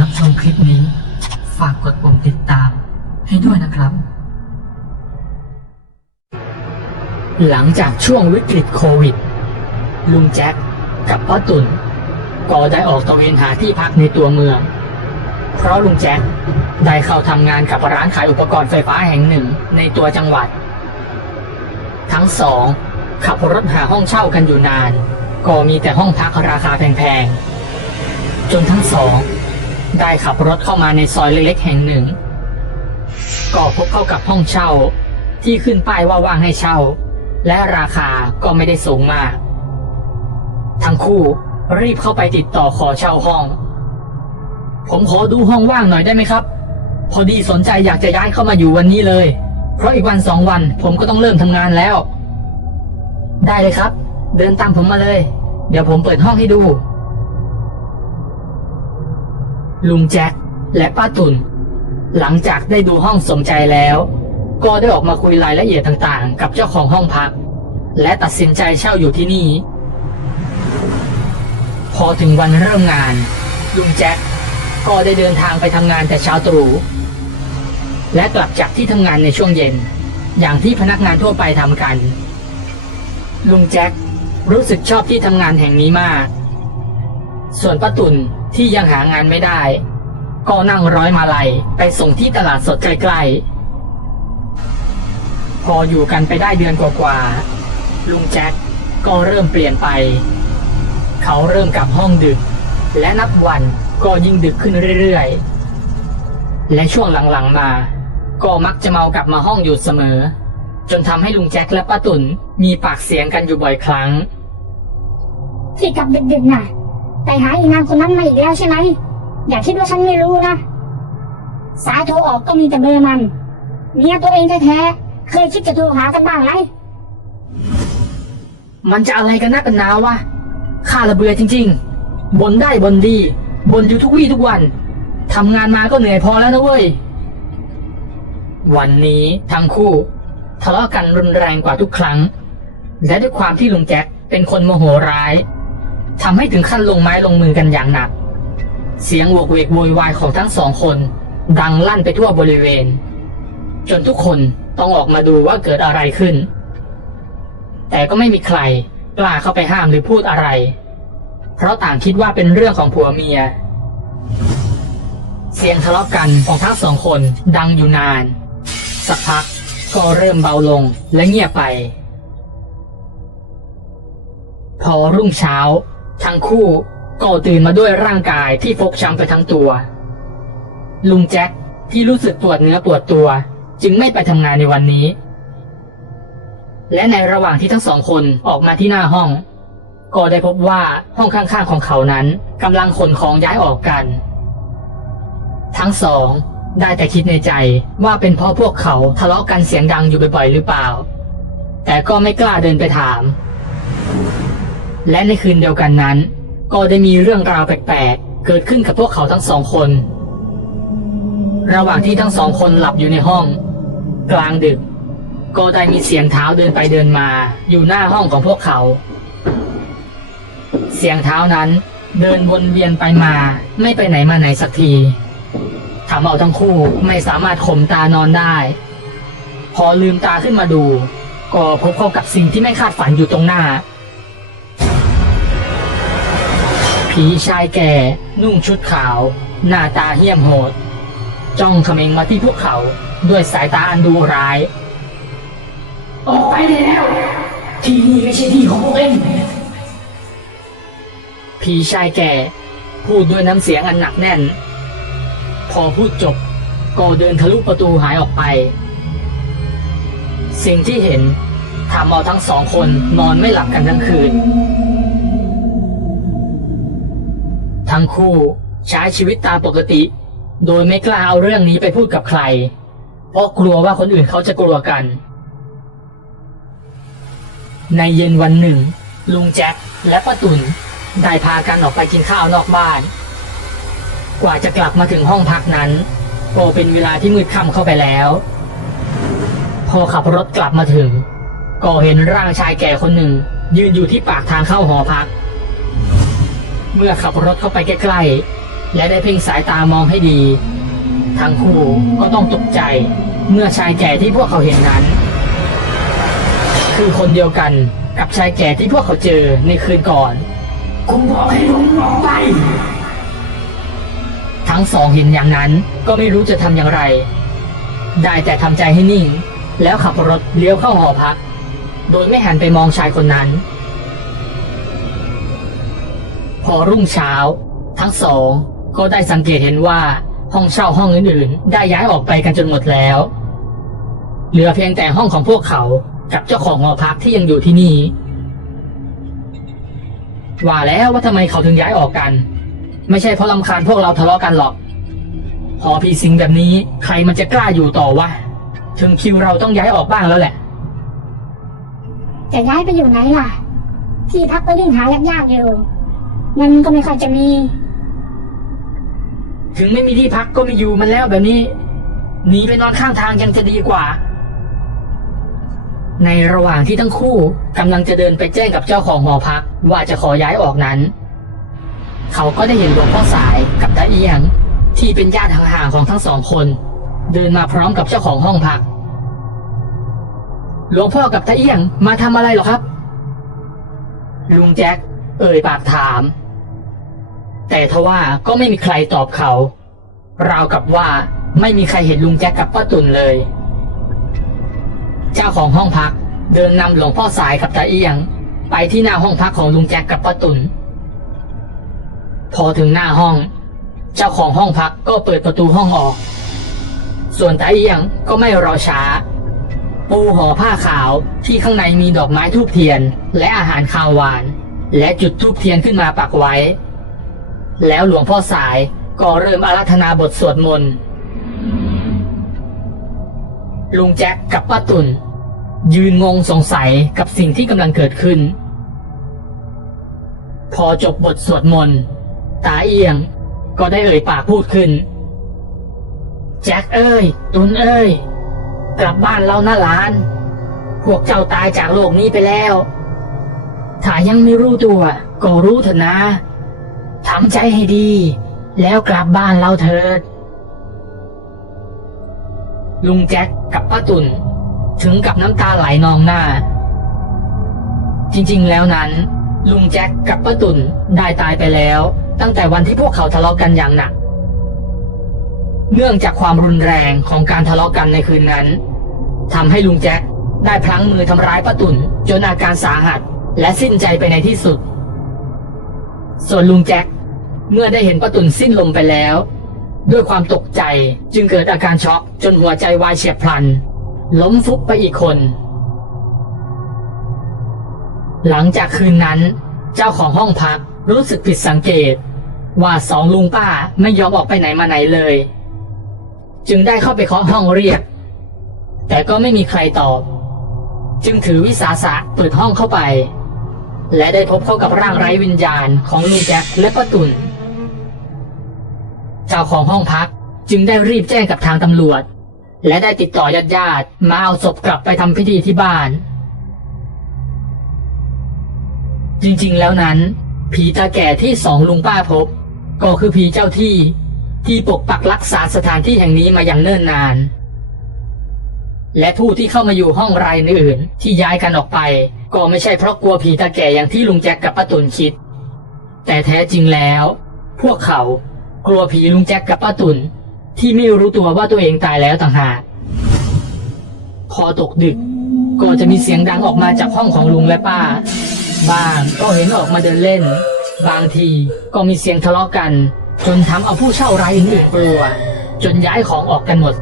รับชมคลิปนี้ ฝากกดปุ่มติดตามให้ด้วยนะครับ หลังจากช่วงวิกฤตโควิด ลุงแจ็คกับป้าตุ่นก็ได้ออกตระเวนหาที่พักในตัวเมือง เพราะลุงแจ็คได้เข้าทำงานกับร้านขายอุปกรณ์ไฟฟ้าแห่งหนึ่งในตัวจังหวัด ทั้งสอง ขับรถหาห้องเช่ากันอยู่นาน ก็มีแต่ห้องพักราคาแพงๆ จนทั้งสอง ได้ขับรถเข้ามาในซอยเล็กๆแห่งหนึ่ง ก็พบเข้ากับห้องเช่าที่ขึ้นป้ายว่าว่างให้เช่า และราคาก็ไม่ได้สูงมาก ทั้งคู่รีบเข้าไปติดต่อขอเช่าห้อง ผมขอดูห้องว่างหน่อยได้ไหมครับ พอดีสนใจอยากจะย้ายเข้ามาอยู่วันนี้เลย เพราะอีกวันสองวันผมก็ต้องเริ่มทำงานแล้ว ได้เลยครับ เดินตามผมมาเลย เดี๋ยวผมเปิดห้องให้ดู ลุงแจ็คและป้าตุนหลังจากได้ดูห้องสมใจแล้ว ก็ได้ออกมาคุยรายละเอียดต่างๆ กับเจ้าของห้องพัก และตัดสินใจเช่าอยู่ที่นี่ พอถึงวันเริ่มงาน ลุงแจ็คก็ได้เดินทางไปทำงานแต่เช้าตรู่และกลับจากที่ทำงานในช่วงเย็น อย่างที่พนักงานทั่วไปทำกัน ลุงแจ็ครู้สึกชอบที่ทำงานแห่งนี้มาก ส่วนป้าตุน ที่ยังหางานไม่ได้ ก็นั่งร้อยมาลัยไปส่งที่ตลาดสดใกล้ๆ พออยู่กันไปได้เดือนกว่าๆ ลุงแจ็คก็เริ่มเปลี่ยนไป เขาเริ่มกลับห้องดึก และนับวันก็ยิ่งดึกขึ้นเรื่อยๆ และช่วงหลังๆมา ก็มักจะเมากลับมาห้องอยู่เสมอ จนทำให้ลุงแจ็คและป้าตุนมีปากเสียงกันอยู่บ่อยครั้ง ที่กลับดึกๆน่ะ ไปหาอีนางคนนั้นมาอีกแล้วใช่ไหม อย่าคิดว่าฉันไม่รู้นะ สายโทรออกก็มีแต่เบอร์มันเมียตัวเองแท้ๆ เคยคิดจะโทรหากันบ้างไหม มันจะอะไรกันนักกันหนาวะ ข้าละเบื่อจริงๆ บนได้บนดี บนอยู่ทุกวี่ทุกวัน ทำงานมาก็เหนื่อยพอแล้วนะเว้ย วันนี้ทั้งคู่ทะเลาะกันรุนแรงกว่าทุกครั้ง และด้วยความที่ลุงแจ็คเป็นคนโมโหร้าย ทำให้ถึงขั้นลงไม้ลงมือกันอย่างหนัก เสียงโวกเวกโวยวายของทั้งสองคน ดังลั่นไปทั่วบริเวณ จนทุกคนต้องออกมาดูว่าเกิดอะไรขึ้น แต่ก็ไม่มีใครกล้าเข้าไปห้ามหรือพูดอะไร เพราะต่างคิดว่าเป็นเรื่องของผัวเมีย เสียงทะเลาะกันของทั้งสองคนดังอยู่นาน สักพักก็เริ่มเบาลงและเงียบไป พอรุ่งเช้า ทั้งคู่ก็ตื่นมาด้วยร่างกายที่ฟกช้ำไปทั้งตัว ลุงแจ็คที่รู้สึกปวดเนื้อปวดตัว จึงไม่ไปทำงานในวันนี้ และในระหว่างที่ทั้งสองคนออกมาที่หน้าห้อง ก็ได้พบว่าห้องข้างๆของเขานั้นกำลังขนของย้ายออกกัน ทั้งสองได้แต่คิดในใจว่าเป็นเพราะพวกเขาทะเลาะกันเสียงดังอยู่บ่อยๆหรือเปล่า แต่ก็ไม่กล้าเดินไปถาม และในคืนเดียวกันนั้น ก็ได้มีเรื่องราวแปลกๆ เกิดขึ้นกับพวกเขาทั้งสองคน ระหว่างที่ทั้งสองคนหลับอยู่ในห้อง กลางดึก ก็ได้มีเสียงเท้าเดินไปเดินมาอยู่หน้าห้องของพวกเขา เสียงเท้านั้นเดินวนเวียนไปมาไม่ไปไหนมาไหนสักทีทำเอาทั้งคู่ไม่สามารถข่มตานอนได้ พอลืมตาขึ้นมาดู ก็พบเข้ากับสิ่งที่ไม่คาดฝันอยู่ตรงหน้า ผีชายแก่ นุ่งชุดขาว หน้าตาเหี้ยมโหด จ้องเขม็งมาที่พวกเขาด้วยสายตาอันดูร้าย ออกไปได้แล้ว ที่นี่ไม่ใช่ที่ของพวกเองผีชายแก่ พูดด้วยน้ำเสียงอันหนักแน่น พอพูดจบก็เดินทะลุประตูหายออกไป สิ่งที่เห็นทำเอาทั้งสองคนนอนไม่หลับกันทั้งคืน ทั้งคู่ใช้ชีวิตตามปกติ โดยไม่กล้าเอาเรื่องนี้ไปพูดกับใคร เพราะกลัวว่าคนอื่นเขาจะกลัวกัน ในเย็นวันหนึ่ง ลุงแจ็คและป้าตุนได้พากันออกไปกินข้าวนอกบ้าน กว่าจะกลับมาถึงห้องพักนั้นก็เป็นเวลาที่มืดค่ำเข้าไปแล้ว พอขับรถกลับมาถึง ก็เห็นร่างชายแก่คนหนึ่ง ยืนอยู่ที่ปากทางเข้าหอพัก เมื่อขับรถเข้าไปใกล้และได้เพ่งสายตามองให้ดี ทั้งคู่ก็ต้องตกใจ เมื่อชายแก่ที่พวกเขาเห็นนั้น คือคนเดียวกันกับชายแก่ที่พวกเขาเจอในคืนก่อนกูบอกให้ลงออกไปทั้งสองเห็นอย่างนั้นก็ไม่รู้จะทำอย่างไร ได้แต่ทำใจให้นิ่ง แล้วขับรถเลี้ยวเข้าหอพัก โดยไม่หันไปมองชายคนนั้น พอรุ่งเช้า ทั้งสองก็ได้สังเกตเห็นว่าห้องเช่าห้องอื่นๆ ได้ย้ายออกไปกันจนหมดแล้ว เหลือเพียงแต่ห้องของพวกเขากับเจ้าของหอพักที่ยังอยู่ที่นี่ ว่าแล้วว่าทำไมเขาถึงย้ายออกกัน ไม่ใช่เพราะลำคาญพวกเราทะเลาะกันหรอก หอผีสิงแบบนี้ใครมันจะกล้าอยู่ต่อวะ ถึงคิวเราต้องย้ายออกบ้างแล้วแหละ จะย้ายไปอยู่ไหนล่ะ ที่พักก็ยิ่งหายากๆอยู่ มันก็ไม่ค่อยจะมี ถึงไม่มีที่พักก็ไม่อยู่มันแล้วแบบนี้หนีไปนอนข้างทางยังจะดีกว่า ในระหว่างที่ทั้งคู่กำลังจะเดินไปแจ้งกับเจ้าของหอพักว่าจะขอย้ายออกนั้น เขาก็ได้เห็นหลวงพ่อสายกับตาเอียง ที่เป็นญาติห่างๆของทั้งสองคน เดินมาพร้อมกับเจ้าของห้องพักหลวงพ่อกับตาเอียงมาทำอะไรหรอครับ ลุงแจ็ค เอ่ยปากถาม แต่ทว่าก็ไม่มีใครตอบเขา ราวกับว่าไม่มีใครเห็นลุงแจ็คกับป้าตุ่นเลย เจ้าของห้องพักเดินนำหลวงพ่อสายกับตาเอียง ไปที่หน้าห้องพักของลุงแจ็คกับป้าตุ่นพอถึงหน้าห้อง เจ้าของห้องพักก็เปิดประตูห้องออก ส่วนตาเอียงก็ไม่รอช้า ปูห่อผ้าขาวที่ข้างในมีดอกไม้ทูบเทียน และอาหารคาวหวาน และจุดทูบเทียนขึ้นมาปักไว้ แล้วหลวงพ่อสายก็เริ่มอาราธนาบทสวดมนต์ลุงแจ็คกับป้าตุนยืนงงสงสัยกับสิ่งที่กำลังเกิดขึ้น พอจบบทสวดมนต์ตาเอียงก็ได้เอ่ยปากพูดขึ้น แจ็คเอ้ย ตุนเอ้ย กลับบ้านเรานะหลาน พวกเจ้าตายจากโลกนี้ไปแล้ว ถ้ายังไม่รู้ตัว ก็รู้เถอะนะทำใจให้ดี แล้วกลับบ้านเราเถิด ลุงแจ็คกับป้าตุนถึงกับน้ำตาไหลนองหน้า จริงๆแล้วนั้น ลุงแจ็คกับป้าตุนได้ตายไปแล้ว ตั้งแต่วันที่พวกเขาทะเลาะกันอย่างหนัก เนื่องจากความรุนแรงของการทะเลาะกันในคืนนั้นทำให้ลุงแจ็คได้พลั้งมือทำร้ายป้าตุนจนอาการสาหัส และสิ้นใจไปในที่สุด ส่วนลุงแจ็คเมื่อได้เห็นป้าตุ่นสิ้นลมไปแล้ว ด้วยความตกใจจึงเกิดอาการช็อกจนหัวใจวายเฉียบพลัน ล้มฟุบไปอีกคน หลังจากคืนนั้น เจ้าของห้องพักรู้สึกผิดสังเกต ว่าสองลุงป้าไม่ยอมออกไปไหนมาไหนเลย จึงได้เข้าไปเคาะห้องเรียก แต่ก็ไม่มีใครตอบ จึงถือวิสาสะเปิดห้องเข้าไป และได้พบเข้ากับร่างไร้วิญญาณของลุงแจ็คและป้าตุนเจ้าของห้องพักจึงได้รีบแจ้งกับทางตำรวจ และได้ติดต่อญาติญาติๆมาเอาศพกลับไปทำพิธีที่บ้าน จริงๆแล้วนั้น ผีตาแก่ที่สองลุงป้าพบ ก็คือผีเจ้าที่ที่ปกปักรักษาสถานที่แห่งนี้มาอย่างเนิ่นนาน และผู้ที่เข้ามาอยู่ห้องรายอื่นที่ย้ายกันออกไป ก็ไม่ใช่เพราะกลัวผีตาแก่อย่างที่ลุงแจ็คกับป้าตุนคิด แต่แท้จริงแล้ว พวกเขากลัวผีลุงแจ็คกับป้าตุนที่ไม่รู้ตัวว่าตัวเองตายแล้วต่างหากพอตกดึก ก็จะมีเสียงดังออกมาจากห้องของลุงและป้า บางก็เห็นออกมาเดินเล่น บางทีก็มีเสียงทะเลาะกัน จนทำเอาผู้เช่ารายอื่นกลัว จนย้ายของออกกันหมด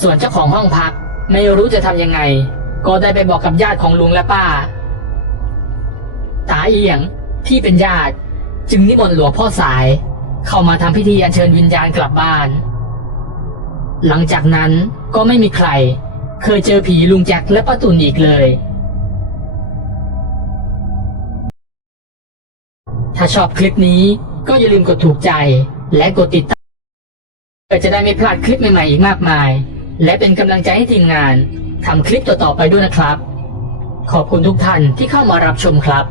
ส่วนเจ้าของห้องพัก ไม่รู้จะทำยังไง ก็ได้ไปบอกกับญาติของลุงและป้า ตาเอียงที่เป็นญาติ จึงนิมนต์หลวงพ่อสาย เข้ามาทำพิธีอัญเชิญวิญญาณกลับบ้าน หลังจากนั้นก็ไม่มีใคร เคยเจอผีลุงแจ็คและป้าตุนอีกเลย ถ้าชอบคลิปนี้ก็อย่าลืมกดถูกใจและกดติดตามเพื่อจะได้ไม่พลาดคลิปใหม่ๆอีกมากมาย และเป็นกำลังใจให้ทีมงานทำคลิปต่อๆไปด้วยนะครับ ขอบคุณทุกท่านที่เข้ามารับชมครับ